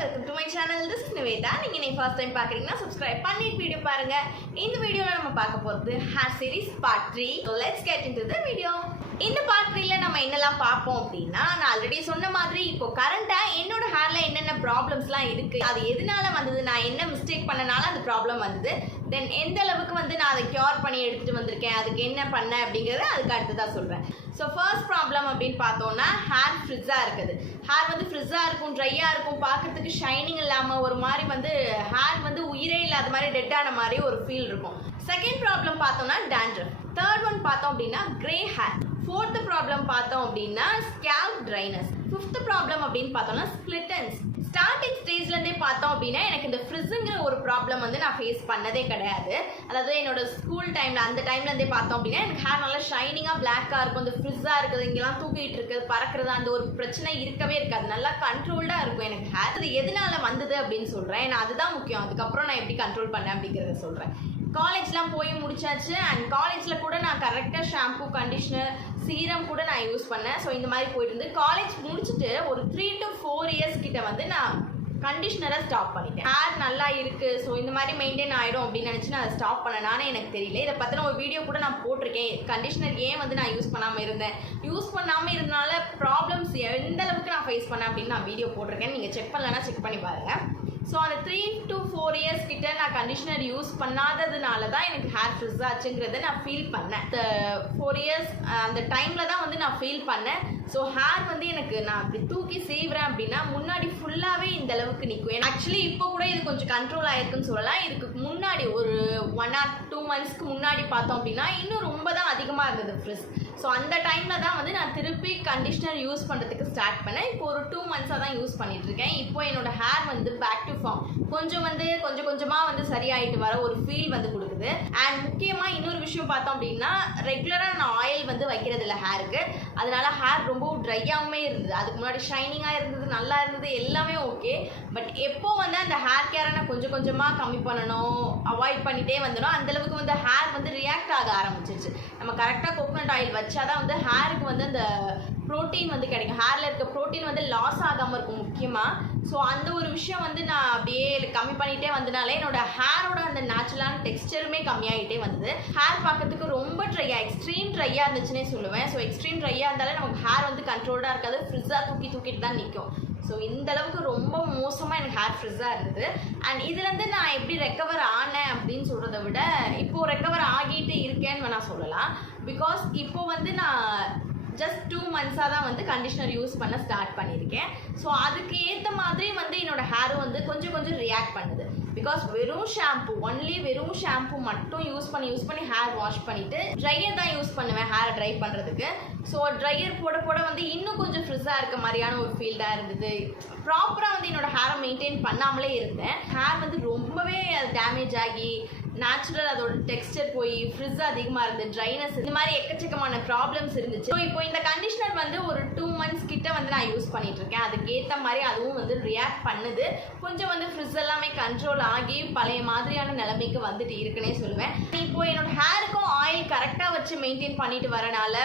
welcome to my channel. This is Nivedha. நீங்க இன்னைக்கு first time பார்க்கறீங்கன்னா subscribe பண்ணிட்டு video பாருங்க. இந்த வீடியோல நம்ம பார்க்க போறது hair series part 3. So let's get into the video. இந்த part 3ல நம்ம என்னலாம் பார்ப்போம் அப்படினா நான் ஆல்ரெடி சொன்ன மாதிரி இப்போ கரண்டா என்னோட ஹேர்ல என்னென்ன ப்ராப்ளம்ஸ்லாம் இருக்கு, அது எதனால வந்தது, நான் என்ன மிஸ்டேக் பண்ணனால அந்த ப்ராப்ளம் வந்தது, தென் எந்த அளவுக்கு நான் அதை கியூர் பண்ணி எடுத்துட்டு வந்திருக்கேன், அதுக்கு என்ன பண்ண அப்படிங்கறத அதுக்கு அடுத்ததா சொல்றேன். ஸோ ஃபர்ஸ்ட் ப்ராப்ளம் அப்படின்னு பார்த்தோம்னா ஹேர் ஃப்ரிட்ஸாக இருக்குது. ஹேர் ஃப்ரிட்ஸாக இருக்கும், ட்ரையாக இருக்கும், பார்க்கறதுக்கு ஷைனிங் இல்லாமல் ஒரு மாதிரி ஹேர் உயிரே இல்லாத மாதிரி டெட்டான மாதிரி ஒரு ஃபீல் இருக்கும். செகண்ட் ப்ராப்ளம் பார்த்தோம்னா டேண்ட்ரஃப். தேர்ட் ஒன் பார்த்தோம் அப்படின்னா கிரே ஹேர். ஃபோர்த் ப்ராப்ளம் பார்த்தோம் அப்படின்னா ஸ்கேல்ப் ட்ரைனஸ். ஃபிஃப்த் ப்ராப்ளம் அப்படின்னு பார்த்தோம்னா ஸ்ப்ளிட் எண்ட்ஸ். ஸ்டார்டிங் ஸ்டேஜ்லேருந்தே பார்த்தோம் அப்படின்னா எனக்கு இந்த ஃப்ரிஸுங்கிற ஒரு ப்ராப்ளம் நான் ஃபேஸ் பண்ணதே கிடையாது. அதாவது என்னோட ஸ்கூல் டைமில் அந்த டைம்லேருந்தே பார்த்தோம் அப்படின்னா எனக்கு ஹேர் நல்லா ஷைனிங்காக பிளாக்காக இருக்கும். இந்த ஃப்ரிஸாக இருக்குது, இங்கெல்லாம் தூக்கிட்டு இருக்குது, பறக்கிறது, அந்த ஒரு பிரச்சனை இருக்கவே இருக்காது. நல்லா கண்ட்ரோல்டாக இருக்கும் எனக்கு ஹேர். அது எதனால வந்தது அப்படின்னு சொல்கிறேன். ஏன்னா அதுதான் முக்கியம். அதுக்கப்புறம் நான் எப்படி கண்ட்ரோல் பண்ணேன் அப்படிங்கிறத சொல்கிறேன். காலேஜ்லாம் போய் முடிச்சாச்சு. அண்ட் காலேஜில் கூட நான் கரெக்டாக ஷாம்பு, கண்டிஷ்னர், சீரம் கூட நான் யூஸ் பண்ணேன். ஸோ இந்த மாதிரி போயிட்டு இருந்து காலேஜ் முடிச்சுட்டு ஒரு 3 to 4 years கிட்ட நான் கண்டிஷ்னரை ஸ்டாப் பண்ணிட்டேன். ஹேர் நல்லா இருக்குது, ஸோ இந்த மாதிரி மெயின்டைன் ஆகிடும் அப்படின்னு நினச்சி நான் அதை ஸ்டாப் பண்ணனானே எனக்கு தெரியல. இதை பற்றின ஒரு வீடியோ கூட நான் போட்டிருக்கேன். கண்டிஷ்னர் ஏன் நான் யூஸ் பண்ணாமல் இருந்தேன், யூஸ் பண்ணாமல் இருந்தனால ப்ராப்ளம்ஸ் எந்த அளவுக்கு நான் ஃபேஸ் பண்ணேன் அப்படின்னு நான் வீடியோ போட்டிருக்கேன். நீங்கள் செக் பண்ணலன்னா செக் பண்ணி பாருங்கள். ஸோ அந்த 3 to 4 years கிட்ட நான் கண்டிஷ்னர் யூஸ் பண்ணாததுனால தான் எனக்கு ஹேர் ஃப்ரிஸ் ஆச்சுங்கிறத நான் ஃபீல் பண்ணேன். 4 years அந்த டைமில் தான் நான் ஃபீல் பண்ணேன். ஸோ ஹேர் எனக்கு நான் அப்படி தூக்கி செய்வேன் அப்படின்னா முன்னாடி ஃபுல்லாகவே இந்த அளவுக்கு நிற்கும். ஆக்சுவலி இப்போ கூட இது கொஞ்சம் கண்ட்ரோல் ஆயிருக்குன்னு சொல்லலாம். இதுக்கு முன்னாடி ஒரு 1 or 2 monthsக்கு முன்னாடி பார்த்தோம் அப்படின்னா இன்னும் ரொம்ப தான் அதிகமாக இருந்தது ஃப்ரிஸ். ஸோ அந்த டைமில் தான் நான் திருப்பி கண்டிஷ்னர் யூஸ் பண்ணுறதுக்கு ஸ்டார்ட் பண்ணேன். இப்போ ஒரு 2 months தான் யூஸ் பண்ணிகிட்ருக்கேன். இப்போ என்னோட ஹேர் பேக் டு ஃபார்ம் கொஞ்சம் கொஞ்சமாக சரியாயிட்டு வர ஒரு ஃபீல் கொடுக்குது. அண்ட் முக்கியமாக இன்னொரு விஷயம் பார்த்தோம் அப்படின்னா ரெகுலராக நான் ஆயில் வைக்கிறது இல்லை ஹேருக்கு. அதனால ஹேர் ரொம்ப ட்ரையாகவுமே இருந்தது. அதுக்கு முன்னாடி ஷைனிங்காக இருந்தது, நல்லா இருந்தது, எல்லாமே ஓகே. பட் எப்போ அந்த ஹேர் கேரை நான் கொஞ்சம் கொஞ்சமாக கம்மி பண்ணணும், அவாய்ட் பண்ணிகிட்டே வந்தனோ அந்தளவுக்கு ஹேர் ரியாக்ட் ஆக ஆரம்பிச்சிருச்சு. நம்ம கரெக்டாக கோகோனட் ஆயில் வச்சாதான் ஹேருக்கு அந்த ப்ரோட்டீன் கிடைக்கும். ஹேரில் இருக்க ப்ரோட்டீன் லாஸ் ஆகாமல் இருக்கும் முக்கியமாக. ஸோ அந்த ஒரு விஷயம் நான் அப்படியே கம்மி பண்ணிகிட்டே வந்தனால என்னோட ஹேரோட அந்த நேச்சுரலான டெக்ஸ்டருமே கம்மியாகிட்டே வந்தது. ஹேர் பார்க்கறதுக்கு ரொம்ப ட்ரையாக, எக்ஸ்ட்ரீம் ட்ரையாக இருந்துச்சுன்னே சொல்லுவேன். ஸோ எக்ஸ்ட்ரீம் ட்ரையாக இருந்தாலே நமக்கு ஹேர் கண்ட்ரோல்டாக இருக்காது, ஃப்ரிஸ்ஸாக தூக்கிட்டு தான் நிற்கும். ஸோ இந்த அளவுக்கு ரொம்ப மோசமாக எனக்கு ஹேர் ஃப்ரிஸ்ஸாக இருந்தது. அண்ட் இதுலேருந்து நான் எப்படி ரெக்கவர் ஆனேன் அப்படின்னு சொல்கிறத விட இப்போது ரெக்கவர் ஆகிட்டு இருக்கேன்னு நான் சொல்லலாம். பிகாஸ் இப்போது நான் ஜஸ்ட் 2 months தான் கண்டிஷ்னர் யூஸ் பண்ண ஸ்டார்ட் பண்ணியிருக்கேன். ஸோ அதுக்கு ஏற்ற மாதிரி என்னோட ஹேரும் கொஞ்சம் ரியாக்ட் பண்ணுது. பிகாஸ் வெறும் ஷாம்பு, ஒன்லி வெறும் ஷாம்பு மட்டும் யூஸ் பண்ணி ஹேர் வாஷ் பண்ணிவிட்டு ட்ரையர் தான் யூஸ் பண்ணுவேன் ஹேரை ட்ரை பண்ணுறதுக்கு. ஸோ ட்ரையர் போட இன்னும் கொஞ்சம் ஃப்ரிஸ்ஸாக இருக்க மாதிரியான ஒரு ஃபீல்டாக இருந்தது. ப்ராப்பராக என்னோட ஹேரை மெயின்டைன் பண்ணாமலே இருந்தேன். ஹேர் ரொம்பவே டேமேஜ் ஆகி நேச்சுரல் அதோட டெக்ஸ்டர் போய் ஃப்ரிஸ் அதிகமாக இருந்து, ட்ரைனஸ், இந்த மாதிரி எக்கச்சக்கமான ப்ராப்ளம்ஸ் இருந்துச்சு. ஸோ இப்போ இந்த கண்டிஷ்னர் ஒரு 2 months கிட்ட நான் யூஸ் பண்ணிட்டு இருக்கேன். அதுக்கு ஏற்ற மாதிரி அதுவும் ரியாக்ட் பண்ணுது. கொஞ்சம் ஃப்ரிஸ் எல்லாமே கண்ட்ரோல் ஆகி பழைய மாதிரியான நிலைமைக்கு இருக்குன்னே சொல்லுவேன். இப்போ என்னோட ஹேருக்கும் ஆயில் கரெக்டாக வச்சு மெயின்டைன் பண்ணிட்டு வரனால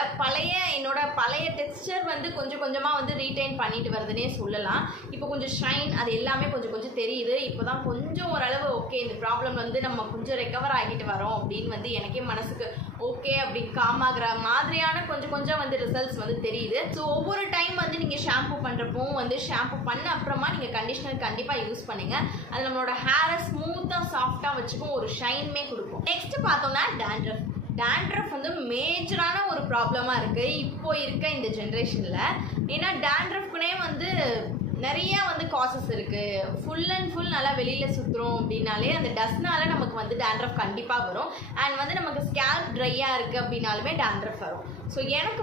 என்னோட பழைய டெக்ஸ்டர் கொஞ்சம் கொஞ்சமாக ரீடைன் பண்ணிட்டு வருதுன்னே சொல்லலாம். இப்போ கொஞ்சம் ஷைன் அது எல்லாமே கொஞ்சம் தெரியுது. இப்போ தான் கொஞ்சம் ஓரளவு ஓகே, இந்த ப்ராப்ளம் நம்ம கொஞ்சம் ரெக்கவர் ஆகிட்டு வரோம் அப்படின்னு எனக்கே மனசுக்கு ஓகே அப்படி காமாகிற மாதிரியான கொஞ்சம் ரிசல்ட்ஸ் தெரியுது. ஸோ ஒவ்வொரு டைம் நீங்கள் ஷாம்பு பண்ணுறப்போ ஷாம்பு பண்ண அப்புறமா நீங்கள் கண்டிஷ்னர் கண்டிப்பாக யூஸ் பண்ணுங்க. அது நம்மளோட ஹேரை ஸ்மூத்தாக சாஃப்டாக வச்சுக்கும், ஒரு ஷைன்மே கொடுக்கும். நெக்ஸ்ட் பார்த்தோம்னா டேண்ட்ரஃப் மேஜரான ஒரு ப்ராப்ளமாக இருக்குது இப்போ இருக்க இந்த ஜென்ரேஷனில். ஏன்னா டேண்ட்ரஃப்க்குனே நிறைய காசஸ் இருக்குது. ஃபுல் அண்ட் ஃபுல் நல்லா வெளியில் சுற்றுறோம் அப்படின்னாலே அந்த டஸ்ட்னால நமக்கு டேண்ட்ரஃப் கண்டிப்பாக வரும். அண்ட் நமக்கு ஸ்கேல்ப் ட்ரையாக இருக்குது அப்படின்னாலுமே டேண்ட்ரஃப் வரும். ஸோ எனக்கு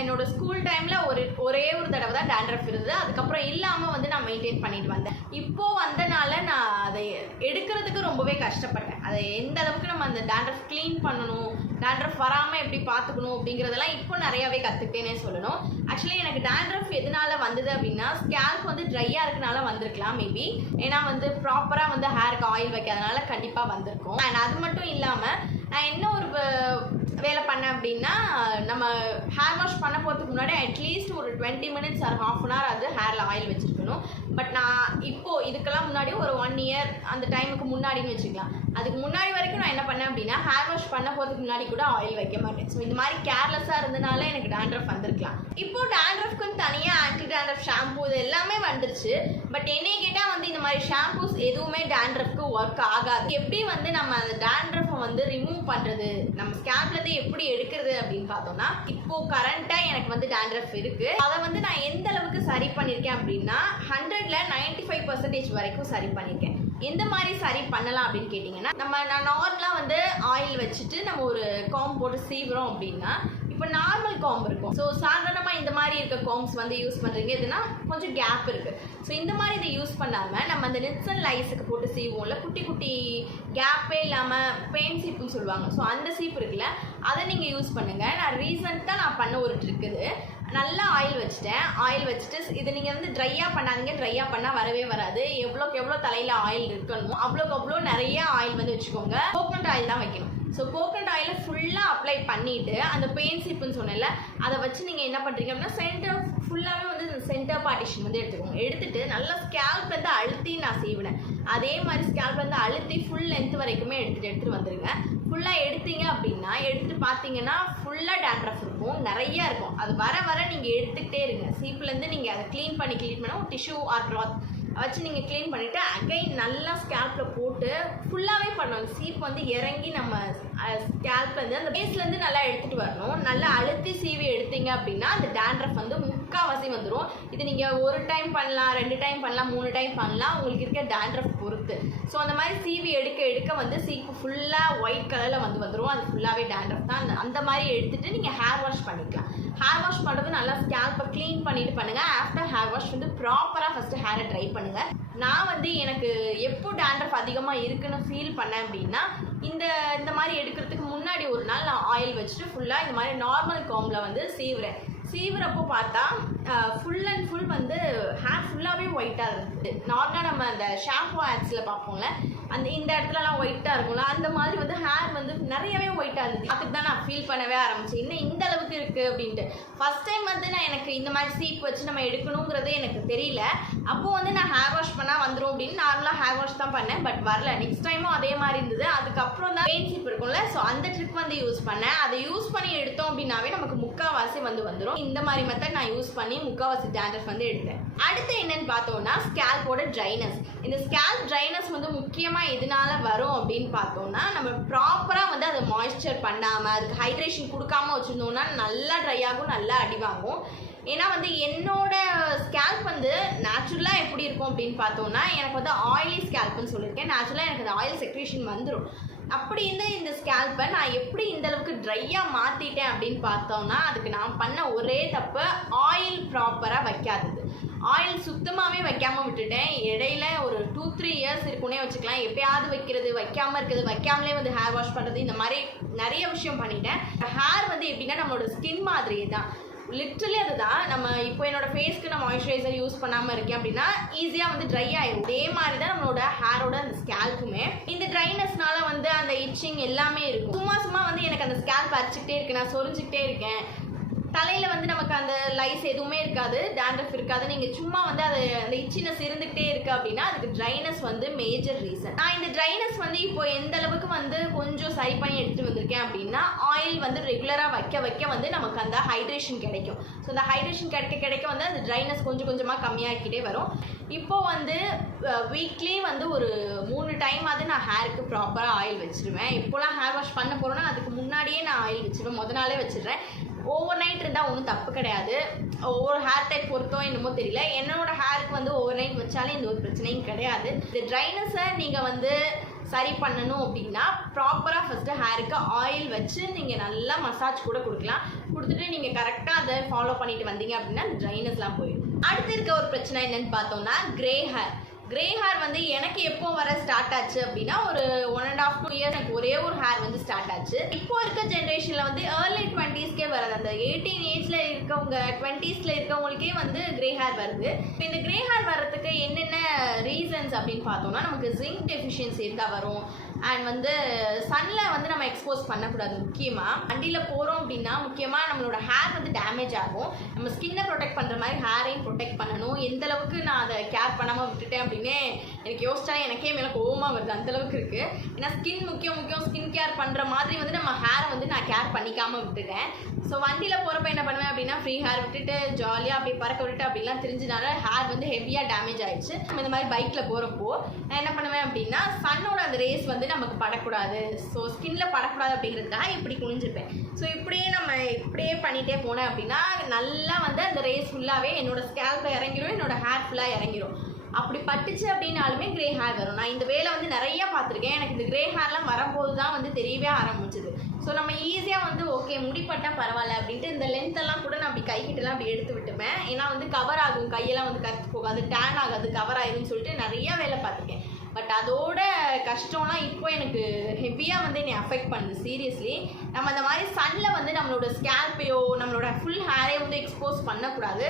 என்னோடய ஸ்கூல் டைமில் ஒரே ஒரு தடவை தான் டேண்ட்ரஃப் இருந்தது. அதுக்கப்புறம் இல்லாமல் நான் மெயின்டைன் பண்ணிட்டு வந்தேன். இப்போது வந்தனால நான் அதை எடுக்கிறதுக்கு ரொம்பவே கஷ்டப்பட்டேன். அதை எந்த அளவுக்கு நம்ம அந்த டேண்ட்ரஃப் க்ளீன் பண்ணணும், டேண்ட்ரஃப் வராமல் எப்படி பார்த்துக்கணும் அப்படிங்கிறதெல்லாம் இப்போ நிறையாவே கற்றுக்கிட்டேனே சொல்லணும். ஆக்சுவலி எனக்கு டேண்ட்ரஃப் எதனால வந்தது அப்படின்னா ஸ்கேல்ப் ட்ரையாக இருக்கனால வந்திருக்கலாம் மேபி. ஏன்னா ப்ராப்பராக ஹேருக்கு ஆயில் வைக்காதனால கண்டிப்பாக வந்திருக்கும். அண்ட் அது மட்டும் இல்லாமல் நான் என்ன ஒரு வேலை பண்ணேன் அப்படின்னா நம்ம ஹேர் வாஷ் பண்ண போகிறதுக்கு முன்னாடி அட்லீஸ்ட் ஒரு 20 மினிட்ஸ் ஆர் ½ அன் ஹவர் அது ஹேரில் ஆயில் வச்சுருக்கணும். பட் நான் இப்போது இதுக்கெல்லாம் முன்னாடி ஒரு 1 இயர் அந்த டைமுக்கு முன்னாடின்னு வச்சுக்கலாம். அதுக்கு முன்னாடி வரைக்கும் நான் என்ன பண்ணேன் அப்படின்னா ஹேர் வாஷ் பண்ண போகிறதுக்கு முன்னாடி கூட ஆயில் வைக்க மாட்டேன். ஸோ இந்த மாதிரி கேர்லெஸ்ஸாக இருந்தனால எனக்கு டேண்ட்ரஃப் வந்திருக்கலாம். இப்போது டேண்ட்ரஃப்க்குன்னு தனியாக ஆன்டி டேண்ட்ரஃப் ஷாம்பூ இது எல்லாமே வந்துருச்சு. பட் என்னைய கேட்டால் வந்து இந்த மாதிரி ஷாம்பூஸ் எதுவுமே டேண்ட்ரஃப்க்கு ஒர்க் ஆகாது. எப்படி வந்து நம்ம அந்த டேண்ட்ரஃபை வந்து ரிமூவ் பண்ணுறது, நம்ம ஸ்கேல்ப்லேருந்து எப்படி எடுக்கிறது அப்படின்னு பார்த்தோம்னா, இப்போது கரண்ட்டாக எனக்கு வந்து டேண்ட்ரஃப் இருக்குது. அதை வந்து நான் எந்த அளவுக்கு சரி பண்ணியிருக்கேன் அப்படின்னா 100ல் 95% வரைக்கும் சரி பண்ணியிருக்கேன். எந்த மாதிரி சரி பண்ணலாம் அப்படின்னு கேட்டிங்கன்னா, நான் நார்மலாக வந்து ஆயில் வச்சுட்டு நம்ம ஒரு காம்பு போட்டு சீவுறோம் அப்படின்னா, இப்போ நார்மல் காம்பு இருக்கும். ஸோ சாதாரணமாக இந்த மாதிரி இருக்க காம்ப்ஸ் வந்து யூஸ் பண்ணுறீங்க. எதுனா கொஞ்சம் கேப் இருக்குது. ஸோ இந்த மாதிரி இதை யூஸ் பண்ணாமல் நம்ம அந்த நிட்ஸ் அண்ட் லைஸுக்கு போட்டு சீவோம்ல, குட்டி குட்டி கேப்பே இல்லாமல் பெயின் சீப்புன்னு சொல்லுவாங்க. ஸோ அந்த சீப் இருக்குல்ல, அதை நீங்கள் யூஸ் பண்ணுங்கள். நான் ரீசெண்டாக நான் பண்ண ஒரு ட்ரிக் இது. நல்லா ஆயில் வச்சுட்டேன். ஆயில் வச்சுட்டு இதை நீங்கள் வந்து ட்ரையாக பண்ணாதீங்க. ட்ரையாக பண்ணால் வரவே வராது. எவ்வளோக்கு எவ்வளோ தலையில் ஆயில் இருக்கணுமோ அவ்வளோக்கு அவ்வளோ நிறைய ஆயில் வந்து வச்சுக்கோங்க. கோகனட் ஆயில் தான் வைக்கணும். ஸோ கோகனட் ஆயிலை ஃபுல்லாக அப்ளை பண்ணிவிட்டு அந்த பெயின் சீப்புன்னு சொன்னேன்ல, அதை வச்சு நீங்கள் என்ன பண்ணுறீங்க அப்படின்னா சென்டர் ஃபுல்லாகவே வந்து இந்த சென்டர் பார்ட்டிஷன் வந்து எடுத்துக்கோங்க. எடுத்துகிட்டு நல்லா ஸ்கேல்ப் வந்து அழுத்தி நான் செய்வேன். அதே மாதிரி ஸ்கேல்ப் வந்து அழுத்தி ஃபுல் லென்த் வரைக்குமே எடுத்துகிட்டு வந்துடுங்க. ஃபுல்லாக எடுத்தீங்க அப்படின்னா எடுத்துகிட்டு பார்த்தீங்கன்னா ஃபுல்லாக டேண்ட்ரஃப் இருக்கும், நிறையா இருக்கும். அது வர வர நீங்கள் எடுத்துக்கிட்டே இருங்க. சீப்லேருந்து நீங்கள் அதை க்ளீன் பண்ண ஒரு டிஷ்யூ ஆர் க்ளாத் வச்சு நீங்கள் க்ளீன் பண்ணிவிட்டு அகைன் நல்லா ஸ்கேல்பில் போட்டு ஃபுல்லாகவே பண்ணணும். சீப் வந்து இறங்கி நம்ம ஸ்கேல்ப்லேருந்து அந்த பேஸ்லேருந்து நல்லா எடுத்துகிட்டு வரணும். நல்லா அழுத்தி சீவி எடுத்தீங்க அப்படின்னா அந்த டேண்ட்ரஃப் வந்து முக்கால்வாசி வந்துடும். இது நீங்கள் 1 டைம் பண்ணலாம், 2 டைம் பண்ணலாம், 3 டைம் பண்ணலாம், உங்களுக்கு இருக்க டேண்ட்ரஃப் பொறுத்து. ஸோ அந்த மாதிரி சீவி எடுக்க வந்து சீப்பு ஃபுல்லாக ஒயிட் கலரில் வந்துடும். அது ஃபுல்லாகவே டேண்ட்ரஃப் தான். அந்த மாதிரி எடுத்துகிட்டு நீங்கள் ஹேர் வாஷ் பண்ணிக்கலாம். ஹேர் வாஷ் பண்ணுறது நல்லா ஸ்கேல்ப்பை க்ளீன் பண்ணிட்டு பண்ணுங்கள். ஆஃப்டர் ஹேர் வாஷ் வந்து ப்ராப்பராக ஃபஸ்ட்டு ஹேரை ட்ரை பண்ணுங்கள். நான் வந்து எனக்கு எப்போ டேண்ட்ரஃப் அதிகமாக இருக்குன்னு ஃபீல் பண்ணேன் அப்படின்னா, இந்த மாதிரி எடுக்கிறதுக்கு முன்னாடி ஒரு நாள் நான் ஆயில் வச்சுட்டு ஃபுல்லாக இந்த மாதிரி நார்மல் காம்பில் வந்து சீவுறப்போ பார்த்தா ஃபுல் அண்ட் ஃபுல் வந்து ஹேர் ஃபுல்லாகவே ஒயிட்டாக இருந்தது. நார்மலாக நம்ம அந்த ஷாம்பு ஆட்ஸில் பார்ப்போம்ல, இந்த இடத்துலலாம் ஒயிட்டாக இருக்கும்ல, அந்த மாதிரி வந்து ஹேர் வந்து நிறையவே ஒயிட்டாக இருந்தது. அதுக்கு தான் நான் ஃபீல் பண்ணவே ஆரம்பிச்சேன், இன்னும் இந்த அளவுக்கு இருக்குது அப்படின்ட்டு. ஃபஸ்ட் டைம் வந்து நான் எனக்கு இந்த மாதிரி சீப் வச்சு நம்ம எடுக்கணுங்கிறது எனக்கு தெரியல. அப்போது வந்து நான் ஹேர் வாஷ் பண்ணால் வந்துடும் அப்படின்னு நார்மலாக ஹேர் வாஷ் தான் பண்ணேன். பட் வரல. நெக்ஸ்ட் டைமும் அதே மாதிரி இருந்தது. அதுக்கப்புறம் தான் பெயின் சீப் இருக்கும்ல, ஸோ அந்த ட்ரிக் வந்து யூஸ் பண்ணேன். அதை யூஸ் பண்ணி எடுத்தோம் அப்படின்னாவே நமக்கு முக்கால்வாசி வந்துடும். இந்த மாதிரி மெத்தட் நான் யூஸ் பண்ணி முக்கால்வாசி டேண்ட்ரஃப் வந்து எடுத்தேன். அடுத்து என்னன்னு பார்த்தோம்னா ஸ்கேல்போட ட்ரைனஸ். இந்த ஸ்கேல்ப் ட்ரைனஸ் வந்து முக்கியமாக எதனால வரும் அப்படின்னு பார்த்தோம்னா, நம்ம ப்ராப்பராக வந்து அதை மாய்ஸ்சர் பண்ணாமல் அதுக்கு ஹைட்ரேஷன் கொடுக்காம வச்சுருந்தோம்னா நல்லா ட்ரை ஆகும், நல்லா அடிவாகும். ஏன்னா வந்து என்னோட ஸ்கேல்ப் வந்து நேச்சுரலாக எப்படி இருக்கும் அப்படின்னு பார்த்தோம்னா, எனக்கு வந்து ஆயிலி ஸ்கேல்ப்னு சொல்லியிருக்கேன். நேச்சுரலாக எனக்கு அந்த ஆயில் செக்ரேஷன் வந்துடும். அப்படி இருந்த இந்த ஸ்கேல்ப்பை நான் எப்படி இந்த அளவுக்கு ட்ரையாக மாற்றிட்டேன் அப்படின்னு பார்த்தோம்னா, அதுக்கு நான் பண்ண ஒரே தப்பு ஆயில் ப்ராப்பராக வைக்காதது. ஆயில் சுத்தமாகவே வைக்காமல் விட்டுட்டேன். இடையில ஒரு 2-3 இயர்ஸ் இருக்குன்னே வச்சுக்கலாம். எப்பயாவது வைக்கிறது, வைக்காமல் இருக்கிறது, வைக்காமலே வந்து ஹேர் வாஷ் பண்ணுறது, இந்த மாதிரி நிறைய விஷயம் பண்ணிட்டேன். ஹேர் வந்து எப்படின்னா நம்மளோட ஸ்கின் மாதிரியே தான், லிட்ரலி அதுதான். நம்ம இப்போ என்னோட ஃபேஸ்க்கு நான் மாய்ஸ்சரைசர் யூஸ் பண்ணாமல் இருக்கேன் அப்படின்னா ஈஸியாக வந்து ட்ரை ஆயிடும். அதே மாதிரி தான் நம்மளோட ஹேரோட அந்த ஸ்கேல்ப்புமே. இந்த ட்ரைனஸ்னால வந்து அந்த இச்சிங் எல்லாமே இருக்கும். சும்மா வந்து எனக்கு அந்த ஸ்கேல்ப் அரைச்சிக்கிட்டே இருக்கு, நான் சொரிஞ்சிக்கிட்டே இருக்கேன். தலையில் வந்து நமக்கு அந்த லைஸ் எதுவுமே இருக்காது, டேண்ட்ரஃப் இருக்காது. நீங்கள் சும்மா வந்து அந்த இச்சினஸ் இருந்துக்கிட்டே இருக்குது அப்படின்னா அதுக்கு ட்ரைனஸ் வந்து மேஜர் ரீசன். நான் இந்த ட்ரைனஸ் வந்து இப்போ எந்த அளவுக்கு வந்து கொஞ்சம் சரி பண்ணி எடுத்துகிட்டு வந்திருக்கேன் அப்படின்னா, ஆயில் வந்து ரெகுலராக வைக்க வந்து நமக்கு அந்த ஹைட்ரேஷன் கிடைக்கும். ஸோ அந்த ஹைட்ரேஷன் கிடைக்க வந்து அந்த ட்ரைனஸ் கொஞ்சம் கொஞ்சமாக கம்மியாகிக்கிட்டே வரும். இப்போது வந்து வீக்லி வந்து ஒரு 3 டைம் அது நான் ஹேருக்கு ப்ராப்பராக ஆயில் வச்சுருவேன். இப்போலாம் ஹேர் வாஷ் பண்ண போகிறேன்னா அதுக்கு முன்னாடியே நான் ஆயில் வச்சுருவேன், முத நாளே வச்சிடுறேன். ஓவர் நைட் இருந்தால் ஒன்றும் தப்பு கிடையாது. ஒவ்வொரு ஹேர் டைப் பொறுத்தோ என்னமோ தெரியல, என்னோட ஹேருக்கு வந்து ஓவர் நைட் வச்சாலே இந்த ஒரு பிரச்சனையும் கிடையாது. இந்த ட்ரைனஸை நீங்கள் வந்து சரி பண்ணணும் அப்படின்னா ப்ராப்பராக ஃபஸ்ட்டு ஹேருக்கு ஆயில் வச்சு நீங்கள் நல்லா மசாஜ் கூட கொடுத்துட்டு நீங்கள் கரெக்டாக அதை ஃபாலோ பண்ணிட்டு வந்தீங்க அப்படின்னா ட்ரைனஸ்லாம் போயிடும். அடுத்து இருக்க ஒரு பிரச்சனை என்னன்னு பார்த்தோம்னா கிரே ஹேர். கிரே ஹேர் வந்து எனக்கு எப்போ வர ஸ்டார்ட் ஆச்சு அப்படின்னா, ஒரு 1.5-2 இயர்ஸ் எனக்கு ஒரே ஒரு ஹேர் வந்து ஸ்டார்ட் ஆச்சு. இப்போ இருக்க ஜென்ரேஷனில் வந்து ஏர்லி 20ஸ்க்கே வருது. அந்த 18 ஏஜில் இருக்கவங்க 20ஸ்ல இருக்கவங்களுக்கே வந்து கிரே ஹேர் வருது. இப்போ இந்த கிரே ஹேர் வர்றதுக்கு என்னென்ன ரீசன்ஸ் அப்படின்னு பார்த்தோம்னா, நமக்கு ஜிங்க் டெஃபிஷியன்சி இருந்தால் வரும். அண்ட் வந்து சன்னில் வந்து நம்ம எக்ஸ்போஸ் பண்ணக்கூடாது. முக்கியமாக வண்டியில் போகிறோம் அப்படின்னா முக்கியமாக நம்மளோட ஹேர் வந்து டேமேஜ் ஆகும். நம்ம ஸ்கின்னை ப்ரொடெக்ட் பண்ணுற மாதிரி ஹேரையும் ப்ரொடெக்ட் பண்ணணும். எந்த அளவுக்கு நான் அதை கேர் பண்ணாமல் விட்டுட்டேன் அப்படின்னு எனக்கு யோசிச்சா எனக்கே மேலே கோவமாக வருது. அந்தளவுக்கு இருக்குது. ஏன்னா ஸ்கின் முக்கியம். ஸ்கின் கேர் பண்ணுற மாதிரி வந்து நம்ம ஹேரை வந்து நான் கேர் பண்ணிக்காமல் விட்டுட்டேன். ஸோ வண்டியில் போகிறப்ப என்ன பண்ணுவேன் அப்படின்னா ஃப்ரீ ஹேர் விட்டுட்டு ஜாலியாக அப்படியே பறக்க விட்டுட்டு அப்படிலாம் தெரிஞ்சதுனால ஹேர் வந்து ஹெவியாக டேமேஜ் ஆகிடுச்சு. நம்ம இந்த மாதிரி பைக்கில் போகிறப்போ நான் என்ன பண்ணுவேன் அப்படின்னா சன்னோட அந்த ரேஸ் வந்து நமக்கு படக்கூடாது, ஸோ ஸ்கின்ல படக்கூடாது அப்படிங்கிறதுக்காக இப்படி குனிஞ்சிப்பேன். ஸோ இப்படியே பண்ணிகிட்டே போனேன் அப்படின்னா நல்லா வந்து அந்த ரேஸ் ஃபுல்லாகவே என்னோட ஸ்கேல்பில் இறங்கிடும், என்னோட ஹேர் ஃபுல்லாக இறங்கிடும். அப்படி பட்டுச்சு அப்படின்னாலுமே கிரே ஹேர் வரும். நான் இந்த வேலை வந்து நிறையா பார்த்துருக்கேன். எனக்கு இந்த கிரே ஹேர்லாம் வரும்போது தான் வந்து தெரியவே ஆரம்பிச்சுது. ஸோ நம்ம ஈஸியாக வந்து ஓகே முடிப்பட்டால் பரவாயில்ல அப்படின்ட்டு இந்த லென்த்தெல்லாம் கூட நான் அப்படி கைக்கிட்டலாம் அப்படி எடுத்து விட்டுப்பேன். ஏன்னா வந்து கவர் ஆகும், கையெல்லாம் வந்து கருத்து போகாது, டேன் ஆகாது, கவர் ஆகிரும்னு சொல்லிட்டு நிறையா வேலை பார்த்துருக்கேன். பட் அதோட கஷ்டம்லாம் இப்போ எனக்கு ஹெவியாக வந்து என்னை அஃபெக்ட் பண்ணுது. சீரியஸ்லி நம்ம அந்த மாதிரி சன்னில் வந்து நம்மளோட ஸ்கேல்ப்பையோ நம்மளோட ஃபுல் ஹேரையோ வந்து எக்ஸ்போஸ் பண்ணக்கூடாது.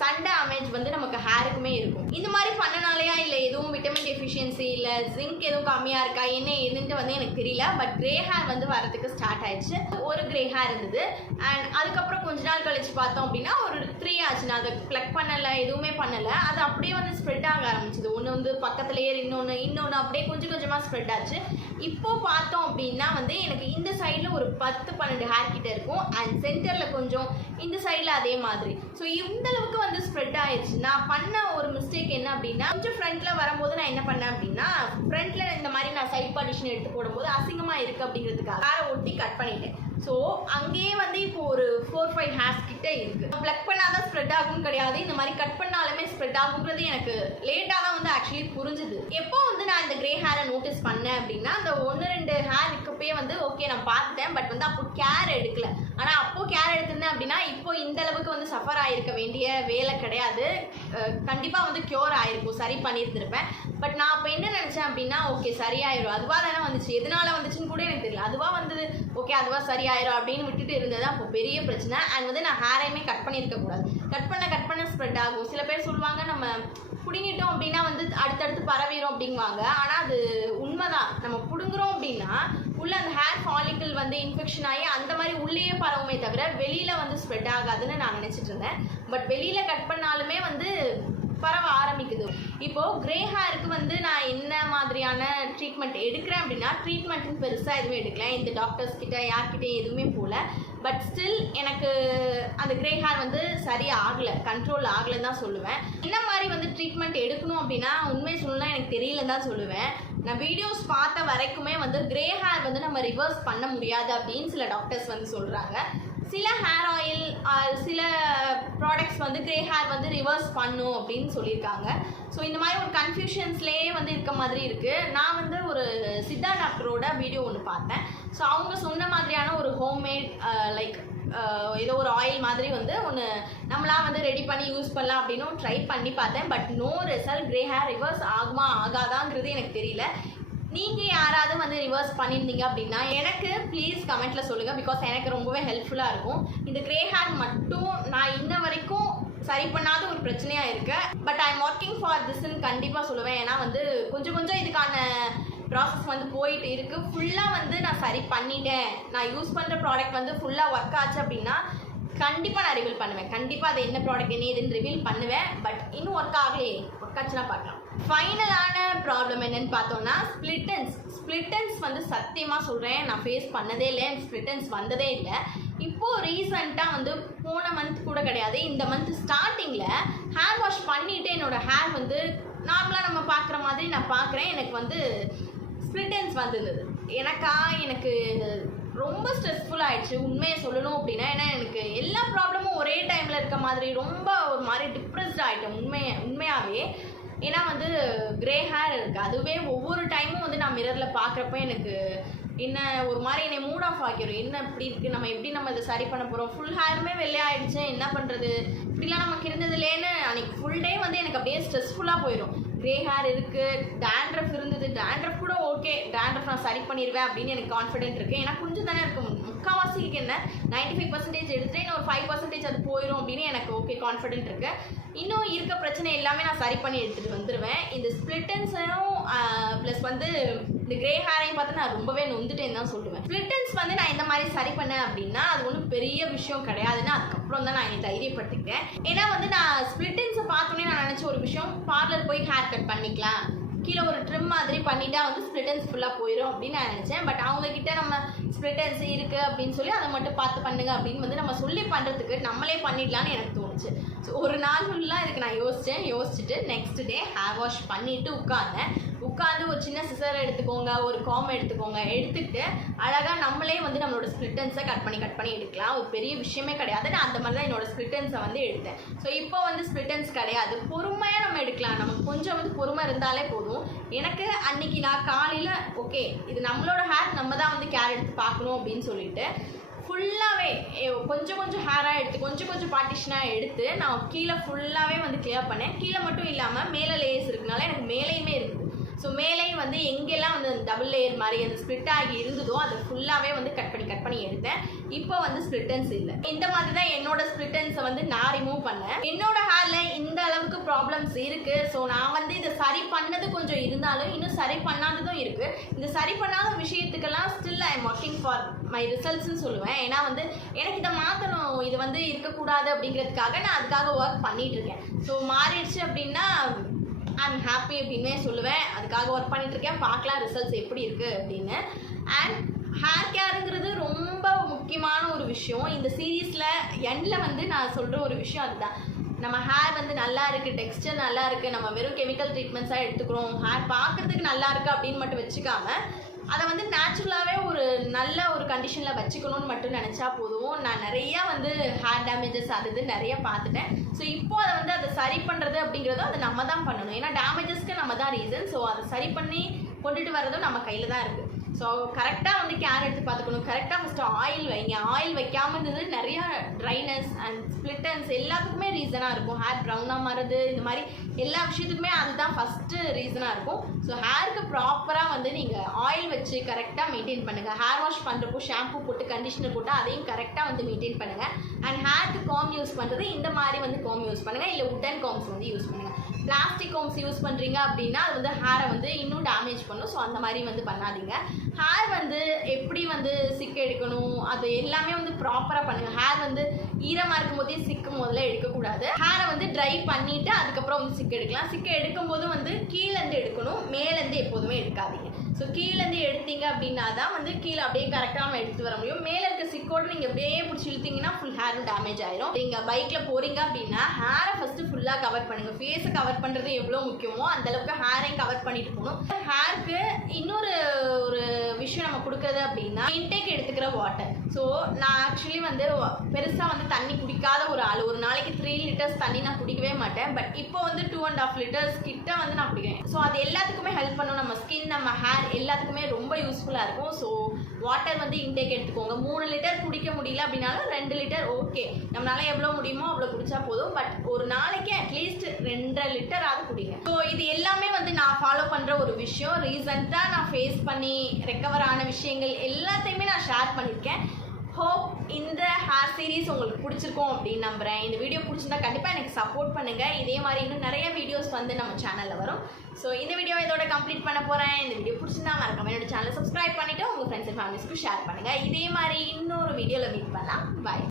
சன் டேமேஜ் வந்து நமக்கு ஹேருக்குமே இருக்கும். இந்த மாதிரி பண்ணனாலையா இல்லை எதுவும் விட்டமின் டெஃபிஷியன்சி இல்லை ஜிங்க் எதுவும் கம்மியாக இருக்கா எதுன்ட்டு வந்து எனக்கு தெரியல. பட் கிரே ஹேர் வந்து வரதுக்கு ஸ்டார்ட் ஆயிடுச்சு. ஒரு கிரே ஹேர் இருந்தது. அண்ட் அதுக்கப்புறம் கொஞ்ச நாள் கழிச்சு பார்த்தோம் அப்படின்னா ஒரு 3 ஆச்சு. நான் அதை ப்ளக் பண்ணலை, எதுவுமே பண்ணலை. அது அப்படியே வந்து ஸ்ப்ரெட் ஆக ஆரம்பிச்சிது. ஒன்று வந்து பக்கத்துலேயே இன்னொன்று அப்படியே கொஞ்சமாக ஸ்ப்ரெட் ஆச்சு. இப்போ பார்த்தோம் அப்படின்னா வந்து எனக்கு இந்த சைடில் ஒரு 10-12 ஹேர் கிட்ட இருக்கும். அண்ட் சென்டரில் கொஞ்சம், இந்த சைடில் அதே மாதிரி. ஸோ இந்த அளவுக்கு வந்து ஸ்ப்ரெட் ஆயிடுச்சு. நான் பண்ண ஒரு மிஸ்டேக் என்ன அப்படின்னா கொஞ்சம் ஃப்ரண்ட்டில் வரும்போது நான் என்ன பண்ணேன் அப்படின்னா ஃப்ரண்ட்டில் இந்த மாதிரி நான் சைட் பார்ட்டிஷன் எடுத்து போடும்போது அசிங்கமாக இருக்குது அப்படிங்கிறதுக்காக ஹேரை ஒட்டி கட் பண்ணிட்டேன். ஸோ அங்கேயே வந்து இப்போ ஒரு 4-5 ஹேர்ஸ் கிட்ட இருக்குது. ப்ளக் பண்ணாதான் ஸ்ப்ரெட் ஆகும் கிடையாது, இந்த மாதிரி கட் பண்ணாலுமே ஸ்ப்ரெட் ஆகுங்கிறது எனக்கு லேட்டாக தான் வந்து ஆக்சுவலி புரிஞ்சுது. எப்போ வந்து நான் இந்த கிரே ஹேரை நோட்டீஸ் பண்ணேன் அப்படின்னா அந்த 1-2 ஹேர் இருக்கப்பே வந்து ஓகே நான் பார்த்துட்டேன். பட் வந்து அப்போ கேர் எடுக்கல. ஆனால் அப்போது கேர் எடுத்திருந்தேன் அப்படின்னா இப்போ இந்த அளவுக்கு வந்து சஃபர் ஆகிருக்க வேண்டிய வேலை கிடையாது. கண்டிப்பாக வந்து க்யூர் ஆகிருக்கும், சரி பண்ணியிருந்திருப்பேன். பட் நான் அப்போ என்ன நினச்சேன் அப்படின்னா ஓகே சரியாயிரும், அதுவாக தானே வந்துச்சு, எதனால வந்துச்சுன்னு கூட எனக்கு தெரியல. அதுவாக வந்தது, ஓகே அதுவாக சரியாயிரும் அப்படின்னு விட்டுட்டு இருந்தது அப்போ பெரிய பிரச்சனை. அண்ட் வந்து நான் ஹேரையுமே கட் பண்ணியிருக்க கூடாது. கட் பண்ண ஸ்ப்ரெட் ஆகும். சில பேர் சொல்லுவாங்க நம்ம பிடுங்கிட்டோம் அப்படின்னா வந்து அடுத்தடுத்து பரவிடும் அப்படிங்குவாங்க. ஆனால் அது உண்மைதான். நம்ம பிடுங்குறோம் அப்படின்னா உள்ள அந்த ஹேர் ஃபாலிக்கிள் வந்து இன்ஃபெக்ஷன் ஆகி அந்த மாதிரி உள்ளேயே பரவுமே தவிர வெளியில் வந்து ஸ்ப்ரெட் ஆகாதுன்னு நான் நினச்சிட்டு இருந்தேன். பட் வெளியில் கட் பண்ணாலுமே வந்து பரவ ஆரம்பிக்குது. இப்போது கிரே ஹேருக்கு வந்து நான் என்ன மாதிரியான ட்ரீட்மெண்ட் எடுக்கிறேன் அப்படின்னா ட்ரீட்மெண்ட்டுன்னு பெருசாக எதுவுமே எடுக்கல. இந்த டாக்டர்ஸ் கிட்ட யார்கிட்டையும் எதுவுமே போகல. பட் ஸ்டில் எனக்கு அந்த கிரே ஹேர் வந்து சரியாக ஆகலை, கண்ட்ரோல் ஆகலைன்னு தான் சொல்லுவேன். என்ன மாதிரி வந்து ட்ரீட்மெண்ட் எடுக்கணும் அப்படின்னா உண்மையை சொல்லலாம் எனக்கு தெரியலன்னு தான் சொல்லுவேன். நான் வீடியோஸ் பார்த்த வரைக்குமே வந்து கிரே ஹேர் வந்து நம்ம ரிவர்ஸ் பண்ண முடியாது அப்படின்னு சில டாக்டர்ஸ் வந்து சொல்கிறாங்க. சில ஹேர் ஆயில் சில ப்ராடக்ட்ஸ் வந்து கிரே ஹேர் வந்து ரிவர்ஸ் பண்ணும் அப்படின்னு சொல்லியிருக்காங்க. ஸோ இந்த மாதிரி ஒரு கன்ஃபியூஷன்ஸ்லேயே வந்து இருக்க மாதிரி இருக்குது. நான் வந்து ஒரு சித்தா டாக்டரோட வீடியோ ஒன்று பார்த்தேன். ஸோ அவங்க சொன்ன மாதிரியான ஒரு ஹோம்மேட் லைக் ஏதோ ஒரு ஆயில் மாதிரி வந்து ஒன்று நம்மளாம் வந்து ரெடி பண்ணி யூஸ் பண்ணலாம் அப்படின்னு ட்ரை பண்ணி பார்த்தேன். But no result. Grey hair reverse ஆகுமா ஆகாதாங்கிறது எனக்கு தெரியல. நீங்கள் யாராவது வந்து ரிவர்ஸ் பண்ணியிருந்தீங்க அப்படின்னா எனக்கு ப்ளீஸ் கமெண்ட்டில் சொல்லுங்கள். பிகாஸ் எனக்கு ரொம்பவே ஹெல்ப்ஃபுல்லாக இருக்கும். இந்த கிரே ஹேர் மட்டும் நான் இன்ன வரைக்கும் சரி பண்ணாத ஒரு பிரச்சனையாக இருக்குது. But I am working for திஸ்ன்னு கண்டிப்பாக சொல்லுவேன். ஏன்னா வந்து கொஞ்சம் இதுக்கான ப்ராசஸ் வந்து போயிட்டு இருக்குது. ஃபுல்லாக வந்து நான் சரி பண்ணிட்டேன், நான் யூஸ் பண்ணுற ப்ராடக்ட் வந்து ஃபுல்லாக ஒர்க் ஆச்சு அப்படின்னா கண்டிப்பாக நான் ரிவீல் பண்ணுவேன். கண்டிப்பாக அது என்ன ப்ராடக்ட் என்ன ஏதுன்னு ரிவீல் பண்ணுவேன். பட் இன்னும் ஒர்க் ஆகலையே, ஒர்க் ஆச்சுன்னா பார்க்கலாம். ஃபைனலான ப்ராப்ளம் என்னன்னு பார்த்தோம்னா ஸ்ப்ளிட்டன்ஸ் வந்து சத்தியமாக சொல்கிறேன் நான் ஃபேஸ் பண்ணதே இல்லை. ஸ்ப்ளிட்டன்ஸ் வந்ததே இல்லை. இப்போது ரீசெண்டாக வந்து போன மந்த் கூட கிடையாது, இந்த மந்த் ஸ்டார்டிங்கில் ஹேர் வாஷ் பண்ணிவிட்டு என்னோடய ஹேர் வந்து நார்மலாக நம்ம பார்க்குற மாதிரி நான் பார்க்குறேன். எனக்கு வந்து ஸ்ப்ளிட்டன்ஸ் வந்திருந்தது. எனக்கு ரொம்ப ஸ்ட்ரெஸ்ஃபுல் ஆகிடுச்சு உண்மையை சொல்லணும் அப்படின்னா. ஏன்னா எனக்கு எல்லா ப்ராப்ளமும் ஒரே டைமில் இருக்க மாதிரி ரொம்ப ஒரு மாதிரி டிப்ரெஸ்ட் ஆகிட்டேன் உண்மையாகவே. ஏன்னா வந்து கிரே ஹேர் இருக்குது. அதுவே ஒவ்வொரு டைமும் வந்து நான் மிரரில் பார்க்குறப்ப எனக்கு என்ன ஒரு மாதிரி என்னை மூட் ஆஃப் ஆக்கிடும். என்ன இப்படி இருக்குது, நம்ம எப்படி நம்ம இதை சரி பண்ண போகிறோம், ஃபுல் ஹேருமே வெள்ளையாகிடுச்சு, என்ன பண்ணுறது, இப்படிலாம் நமக்கு இருந்ததுலேன்னு அன்றைக்கி ஃபுல் டே வந்து எனக்கு அப்படியே ஸ்ட்ரெஸ்ஃபுல்லாக போயிடும். கிரே ஹேர் இருக்குது, டேண்ட்ரஃப் இருந்தது, டேண்ட்ரஃப் கூட ஓகே, டேண்ட்ரஃப் நான் சரி பண்ணிடுவேன் அப்படின்னு எனக்கு கான்ஃபிடென்ட் இருக்குது. ஏன்னா கொஞ்சம் தானே இருக்கும், முக்கால்வாசிக்கு என்ன 95% எடுத்துகிட்டு இன்னும் ஒரு 5% அது போயிடும் அப்படின்னு எனக்கு ஓகே கான்ஃபிடென்ட் இருக்குது. இன்னும் இருக்க பிரச்சனை எல்லாமே நான் சரி பண்ணி எடுத்துகிட்டு வந்துடுவேன். இந்த ஸ்ப்ளிட்டன்ஸையும் ப்ளஸ் வந்து இந்த கிரே ஹேரையும் பார்த்து நான் ரொம்பவே நொந்துட்டேன்னு தான் சொல்லுவேன். ஸ்ப்ளிட் எண்ட்ஸ் வந்து நான் இந்த மாதிரி சரி பண்ணேன் அப்படின்னா அது ஒன்றும் பெரிய விஷயம் கிடையாதுன்னு அதுக்கப்புறம் தான் நான் எனக்கு தைரியப்படுத்திக்கிட்டேன். ஏன்னா வந்து நான் ஸ்ப்ளிட் எண்ட்ஸை பார்த்தோன்னே நான் நினச்ச ஒரு விஷயம், பார்லர் போய் ஹேர் கட் பண்ணிக்கலாம், கீழே ஒரு ட்ரிம் மாதிரி பண்ணிட்டா வந்து ஸ்ப்ளிட் எண்ட்ஸ் ஃபுல்லாக போயிடும் அப்படின்னு நான் நினச்சேன். பட் அவங்கக்கிட்ட நம்ம ஸ்ப்ளிட் எண்ட்ஸ் இருக்குது அப்படின்னு சொல்லி அதை மட்டும் பார்த்து பண்ணுங்க அப்படின்னு வந்து நம்ம சொல்லி பண்ணுறதுக்கு நம்மளே பண்ணிடலான்னு எனக்கு தோணுச்சு. ஸோ ஒரு நாள் ஃபுல்லாக இதுக்கு நான் யோசிச்சுட்டு நெக்ஸ்ட் டே ஹேர் வாஷ் பண்ணிவிட்டு உட்காந்து ஒரு சின்ன சிசர் எடுத்துக்கோங்க, ஒரு காம் எடுத்துக்கோங்க, எடுத்துக்கிட்டு அழகாக நம்மளே வந்து நம்மளோட ஸ்ப்ளிட் எண்ட்ஸை கட் பண்ணி எடுக்கலாம். ஒரு பெரிய விஷயமே கிடையாது. நான் அந்த மாதிரி தான் என்னோட ஸ்ப்ளிட் எண்ட்ஸை வந்து எடுத்தேன். ஸோ இப்போ வந்து ஸ்ப்ளிட் எண்ட்ஸ் கிடையாது, பொறுமையாக நம்ம எடுக்கலாம். நமக்கு கொஞ்சம் வந்து பொறுமை இருந்தாலே போதும். எனக்கு அன்னைக்கு நான் காலையில் ஓகே இது நம்மளோட ஹேர் நம்ம தான் வந்து கேர் எடுத்து பார்க்கணும் அப்படின்னு சொல்லிட்டு ஃபுல்லாகவே கொஞ்சம் ஹேராக எடுத்து கொஞ்சம் பார்ட்டிஷனாக எடுத்து நான் கீழே ஃபுல்லாகவே வந்து கிளியர் பண்ணேன். கீழே மட்டும் இல்லாமல் மேலே லேயர்ஸ் இருக்குனால எனக்கு மேலேயுமே இருக்குது. ஸோ மேலேயும் வந்து எங்கெல்லாம் வந்து டபுள் லேயர் மாதிரி அந்த ஸ்ப்ளிட் ஆகி இருந்ததோ அதை ஃபுல்லாகவே வந்து கட் பண்ணி எடுத்தேன். இப்போ வந்து ஸ்ப்ளிட் எண்ட்ஸ் இல்லை. இந்த மாதிரி தான் என்னோட ஸ்ப்ளிட் எண்ட்ஸை வந்து நான் ரிமூவ் பண்ணேன். என்னோட ஹேரில் இந்த அளவுக்கு ப்ராப்ளம்ஸ் இருக்குது. ஸோ நான் வந்து இதை சரி பண்ணது கொஞ்சம் இருந்தாலும் இன்னும் சரி பண்ணாததும் இருக்குது. இந்த சரி பண்ணாத விஷயத்துக்கெல்லாம் still I am working for my ரிசல்ட்ஸ்ன்னு சொல்லுவேன். ஏன்னா வந்து எனக்கு இதை மாற்றணும், இது வந்து இருக்கக்கூடாது அப்படிங்கிறதுக்காக நான் அதுக்காக ஒர்க் பண்ணிகிட்டு இருக்கேன். ஸோ மாறிடுச்சு அப்படின்னா ஐம் ஹாப்பி அப்படின்னே சொல்லுவேன். அதுக்காக ஒர்க் பண்ணிட்டுருக்கேன், பார்க்கலாம் ரிசல்ட்ஸ் எப்படி இருக்குது அப்படின்னு. அண்ட் ஹேர் கேருங்கிறது ரொம்ப முக்கியமான ஒரு விஷயம். இந்த சீரீஸில் எண்டில் வந்து நான் சொல்கிற ஒரு விஷயம் அதுதான். நம்ம ஹேர் வந்து நல்லா இருக்குது, டெக்ஸ்டர் நல்லா இருக்குது, நம்ம வெறும் கெமிக்கல் ட்ரீட்மெண்ட்ஸாக எடுத்துக்கிறோம், ஹேர் பார்க்குறதுக்கு நல்லா இருக்குது அப்படின்னு மட்டும் வச்சுக்காமல் அதை வந்து நேச்சுரலாகவே ஒரு நல்ல ஒரு கண்டிஷனில் வச்சுக்கணும்னு மட்டும் நினச்சா போதும். நான் நிறையா வந்து ஹேர் டேமேஜஸ் அது நிறைய பார்த்துட்டேன். ஸோ இப்போ அதை சரி பண்ணுறது அப்படிங்கிறதும் அதை நம்ம தான் பண்ணணும். ஏன்னா டேமேஜஸ்க்கு நம்ம தான் ரீசன். ஸோ அதை சரி பண்ணி கொண்டுட்டு வர்றதும் நம்ம கையில் தான் இருக்குது. ஸோ கரெக்டாக வந்து கேர் எடுத்து பார்த்துக்கணும். கரெக்டாக ஃபஸ்ட்டு ஆயில் வைங்க. ஆயில் வைக்காமல் இருந்தது நிறையா ட்ரைனஸ் அண்ட் ஸ்ப்ளிட் எண்ட்ஸ் எல்லாத்துக்குமே ரீசனாக இருக்கும். ஹேர் ப்ரௌனாக மாறுது, இந்த மாதிரி எல்லா விஷயத்துக்குமே அதுதான் ஃபஸ்ட்டு ரீசனாக இருக்கும். ஸோ ஹேருக்கு ப்ராப்பராக வந்து நீங்கள் ஆயில் வச்சு கரெக்டாக மெயின்டைன் பண்ணுங்கள். ஹேர் வாஷ் பண்ணுறப்போ ஷாம்பு போட்டு கண்டிஷனர் போட்டு அதையும் கரெக்டாக வந்து மெயின்டைன் பண்ணுங்கள். அண்ட் ஹேருக்கு காம் யூஸ் பண்ணுறது இந்த மாதிரி வந்து காம் யூஸ் பண்ணுங்கள், இல்லை உட்டன் காம்ஸ் வந்து யூஸ் பண்ணுங்கள். பிளாஸ்டிக் காம்ஸ் யூஸ் பண்ணுறீங்க அப்படின்னா அது வந்து ஹேரை வந்து இன்னும் டேமேஜ் பண்ணும். ஸோ அந்த மாதிரி வந்து பண்ணாதீங்க. ஹேர் வந்து எப்படி வந்து சிக்கு எடுக்கணும் அது எல்லாமே வந்து ப்ராப்பராக பண்ணுங்கள். ஹேர் வந்து ஈரமாக இருக்கும் போதே சிக்கு முதல்ல எடுக்கக்கூடாது. ஹேரை வந்து ட்ரை பண்ணிவிட்டு அதுக்கப்புறம் வந்து சிக்கு எடுக்கலாம். சிக்கு எடுக்கும்போது வந்து கீழேருந்து எடுக்கணும், மேலேருந்து எப்போதுமே எடுக்காதீங்க. ஸோ கீழேருந்து எடுத்தீங்க அப்படின்னா தான் வந்து கீழே அப்படியே கரெக்டாக நம்ம எடுத்துகிட்டு வர முடியும். மேலே இருக்க சிக்கோடு நீங்கள் அப்படியே பிடிச்சி இழுத்தீங்கன்னா ஃபுல் ஹேரும் டேமேஜ் ஆயிரும். நீங்கள் பைக்கில் போகிறீங்க அப்படின்னா ஹேரை ஃபஸ்ட்டு ஃபுல்லாக கவர் பண்ணுங்கள். ஃபேஸை கவர் பண்ணுறது எவ்வளோ முக்கியமோ அந்தளவுக்கு ஹேரையும் கவர் பண்ணிட்டு போகணும். ஹேருக்கு இன்னொரு ஒரு விஷயம் நம்ம கொடுக்குறது அப்படின்னா இன்டேக் எடுத்துக்கிற வாட்டர். ஸோ நான் ஆக்சுவலி வந்து பெருசாக வந்து தண்ணி குடிக்காத ஒரு ஆள். ஒரு நாளைக்கு 3 லிட்டர்ஸ் தண்ணி நான் குடிக்கவே மாட்டேன். பட் இப்போ வந்து 2.5 லிட்டர்ஸ் கிட்ட வந்து நான் குடிக்கிறேன். ஸோ அது எல்லாத்துக்குமே ஹெல்ப் பண்ணும். நம்ம ஸ்கின், நம்ம ஹேர் எல்லாத்துக்குமே ரொம்ப யூஸ்ஃபுல்லாக இருக்கும். ஸோ வாட்டர் வந்து இன்டேக் எடுத்துக்கோங்க. 3 லிட்டர் குடிக்க முடியல அப்படின்னாலும் 2 லிட்டர் ஓகே, நம்மளால எவ்வளோ முடியுமோ அவ்வளோ குடிச்சா போதும். பட் ஒரு நாளைக்கு அட்லீஸ்ட் 2.5 லிட்டர் குடிங்க. ஸோ இது எல்லாமே வந்து நான் ஃபாலோ பண்ணுற ஒரு விஷயம். ரீசெண்டாக நான் ஃபேஸ் பண்ணி ரெக்கவர் ஆன விஷயங்கள் எல்லாத்தையுமே நான் ஷேர் பண்ணியிருக்கேன். ஹோப் இந்த ஹேர் சீரீஸ் உங்களுக்கு பிடிச்சிருக்கும் அப்படின்னு நம்புகிறேன். இந்த வீடியோ பிடிச்சிருந்தா கண்டிப்பாக எனக்கு சப்போர்ட் பண்ணுங்கள். இதே மாதிரி இன்னும் நிறைய வீடியோஸ் வந்து நம்ம சேனலில் வரும். ஸோ இந்த வீடியோ இதோட கம்ப்ளீட் பண்ண போகிறேன். இந்த வீடியோ பிடிச்சிருந்தா மறக்காம என்னோட சேனலை சப்ஸ்கிரைப் பண்ணிவிட்டு உங்கள் ஃப்ரெண்ட்ஸ் அண்ட் ஃபேமிலிஸ்க்கு ஷேர் பண்ணுங்கள். இதே மாதிரி இன்னொரு வீடியோவில் மீட் பண்ணலாம். பாய்.